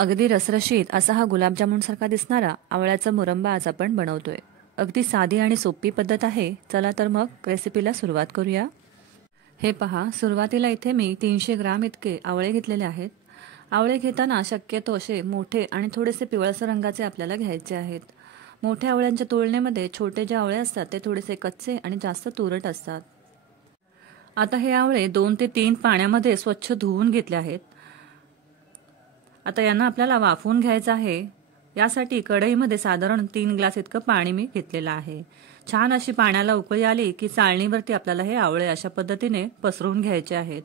अगदी रसरशीत असा हा गुलाबजामुनसारखा दिसणारा आवळ्याचा मुरंबा आज आपण बनवतोय। अगदी साधी आणि सोपी पद्धत आहे। चला तर मग रेसिपीला सुरुवात करूया। हे पहा, सुरुवातीला इथे मी 300 ग्राम इतके आवळे घेतलेले आहेत। आवळे घेताना शक्यतो असे मोठे आणि थोडेसे पिवळसर रंगाचे आपल्याला घ्यायचे आहेत। मोठ्या आवळ्यांच्या तुलनेमध्ये छोटे जे आवळे असतात ते थोडेसे कच्चे आणि जास्त तुरट असतात। आता हे आवळे 2 ते 3 पाण्यामध्ये स्वच्छ धुवून घेतले आहेत। आता यांना आपल्याला वाफवून घ्यायचं आहे। यासाठी कढईमध्ये साधारण 3 ग्लास इतकं पाणी मी घेतलेलं आहे। छान अशी पाण्याला उकळी आली की चाळणीवरती आपल्याला हे आवळे अशा पद्धतीने पसरवून घ्यायचे आहेत।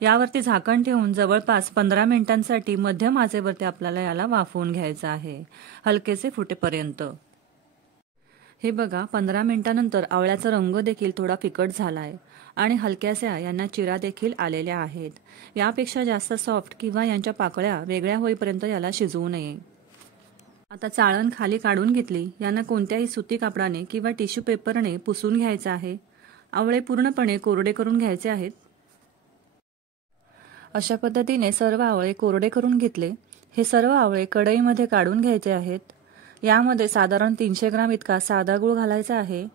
यावरती झाकण ठेवून जवळपास 15 मिनिटांसाठी मध्यम आचेवरती आपल्याला याला वाफवून घ्यायचं आहे, हलकेसे फुटेपर्यंत। हे बघा, 15 मिनिटांनंतर आवळ्याचा रंग देखील थोडा फिकट झाला आहे आणि हलक्याशा यांना चिरा देखील आलेल्या आहेत। यापेक्षा जास्त सॉफ्ट किंवा यांच्या पाकळ्या वेगळ्या होईपर्यंत याला शिजवू नये। आता चाळण खाली काढून घेतली। यांना कोणत्याही सुती कापडाने किंवा टिश्यू पेपरने पुसून घ्यायचं आहे। आवळे पूर्णपणे कोरडे करून घ्यायचे आहेत। अशा पद्धतीने सर्व आवळे कोरडे करून घेतले। हे सर्व आवळे कढईमध्ये काढून घ्यायचे आहेत। यामध्ये साधारण 300 ग्राम इतका साधा गूळ घालायचा आहे।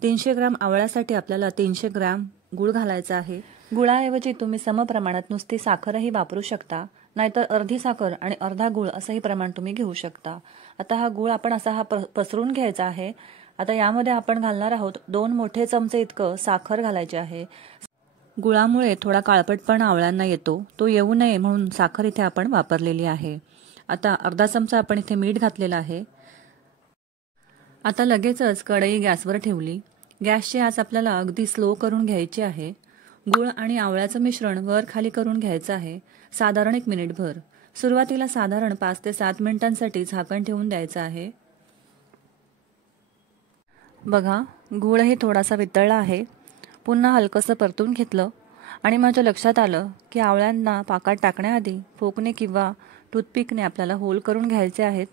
300 ग्राम आवळ्यासाठी आपल्याला 300 ग्राम गूळ घालायचा आहे। गुळाऐवजी तुम्ही समप्रमाणात नुसती साखरही वापरू शकता, नाहीतर अर्धी साखर आणि अर्धा गूळ असंही प्रमाण तुम्ही घेऊ शकता। आता हा गूळ आपण असा पसरून घ्यायचा आहे। आता यामध्ये आपण घालणार आहोत 2 मोठे चमचे इतकं साखर घालायचे आहे। गुळामुळे थोडा काळपटपणा आवळ्यांना येतो, तो येऊ नये म्हणून साखर इथे आपण वापरलेली आहे। आता अर्धा चमचा आपण इथे मीठ घातलेलं आहे। आता लगेचच कढई गॅसवर ठेवली। गॅसची आच आपल्याला अगदी स्लो करून घ्यायची आहे। गूळ आणि आवळ्याचं मिश्रण वर खाली करून घ्यायचं आहे, साधारण 1 मिनिटभर। सुरुवातीला साधारण 5 ते 7 मिनिटांसाठी झाकण ठेवून द्यायचं आहे। बघा, गूळही थोडासा वितळला आहे। पुन्हा हलकंसं परतून घेतलं आणि माझ्या लक्षात आलं की आवळ्यांना पाकात टाकण्याआधी फोकने किंवा टूथपिकने आपल्याला होल करून घ्यायचे आहेत।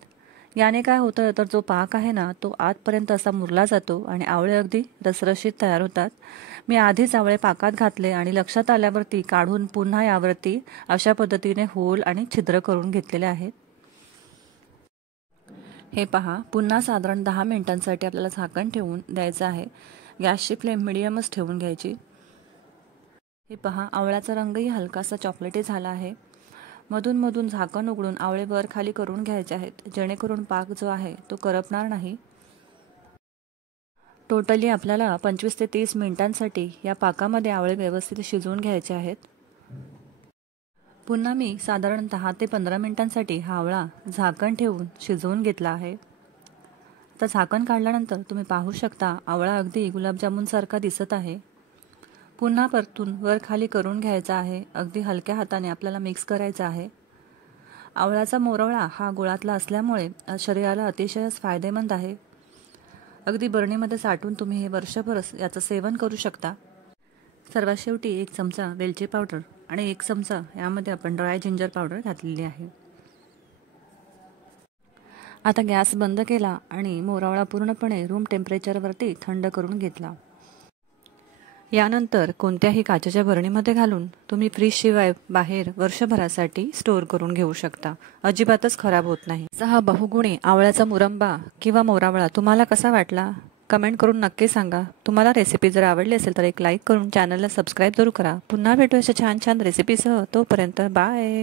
याने काय होतं तर जो पाक आहे ना, तो आतपर्यंत असा मुरला जातो आणि आवळे अगदी रसरशीत तयार होतात। मी आधीच आवळे पाकात घातले आणि लक्षात आल्यावरती काढून पुन्हा यावरती अशा पद्धतीने होल आणि छिद्र करून घेतलेले आहेत। हे पहा, पुन्हा साधारण 10 मिनिटांसाठी आपल्याला झाकण ठेवून द्यायचं आहे। गॅसची फ्लेम मिडियमच ठेवून घ्यायची। हे पहा, आवळ्याचा रंगही हलकासा चॉकलेटी झाला आहे। मधून मधून झाकण उघडून आवळे वर खाली करून घ्यायचे आहेत, जेणेकरून पाक जो आहे तो करपणार नाही। टोटली आपल्याला 25 ते 30 मिनिटांसाठी या पाकामध्ये आवळे व्यवस्थित शिजवून घ्यायचे आहेत। पुन्हा मी साधारण 10 ते 15 मिनिटांसाठी हा आवळा झाकण ठेवून शिजवून घेतला आहे। आता झाकण काढल्यानंतर तुम्ही पाहू शकता आवळा अगदी गुलाबजामुन सारखा दिसत आहे। पुन्हा परतून वर खाली करून घ्यायचा आहे। अगदी हलक्या हाताने आपल्याला मिक्स करायचा आहे। आवळ्याचा मोरवळा हा गुळातला असल्यामुळे शरीराला अतिशयच फायदेमंद आहे। अगदी बरणीमध्ये साठवून तुम्ही हे वर्षभर याचं सेवन करू शकता। सर्वात शेवटी 1 चमचा वेलची पावडर आणि 1 चमचा यामध्ये आपण ड्राय जिंजर पावडर घातलेली आहे। आता गॅस बंद केला आणि मोरवळा पूर्णपणे रूम टेम्परेचरवरती थंड करून घेतला। यानंतर कोणत्याही काचेच्या बरणीमध्ये घालून तुम्ही फ्रीजशिवाय बाहेर वर्षभरासाठी स्टोअर करून घेऊ शकता। अजिबातच खराब होत नाही। हा बहुगुणी आवळ्याचा मुरंबा किंवा मोरावळा तुम्हाला कसा वाटला कमेंट करून नक्की सांगा। तुम्हाला रेसिपी जर आवडली असेल तर एक लाईक करून चॅनलला सबस्क्राईब जरूर करा। पुन्हा भेटू अशा छान छान रेसिपीसह। तोपर्यंत बाय।